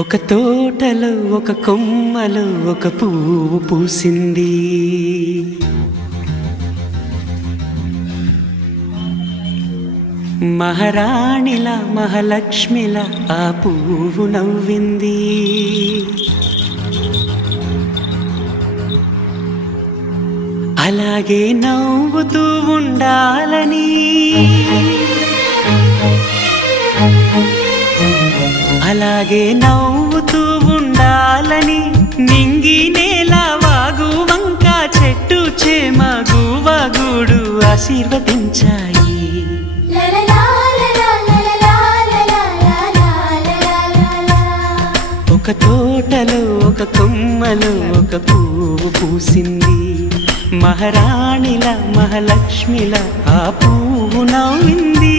ఒక తోటలో ఒక కొమ్మలో ఒక పువ్వు పూసింది. మహారాణిలా మహాలక్ష్మిలా ఆ పువ్వు నవ్వింది. అలాగే నవ్వుతూ ఉండాలని, అలాగే నవ్వుతూ ఉండాలని నింగి నేల వాగు వంక చెట్టు చేమ గువగూడు ఆశీర్వదించాయి. ఒక తోటలో ఒక కొమ్మలో ఒక పువ్వు పూసింది. మహారాణిలా మహాలక్ష్మిలా ఆ పువ్వు నవ్వింది.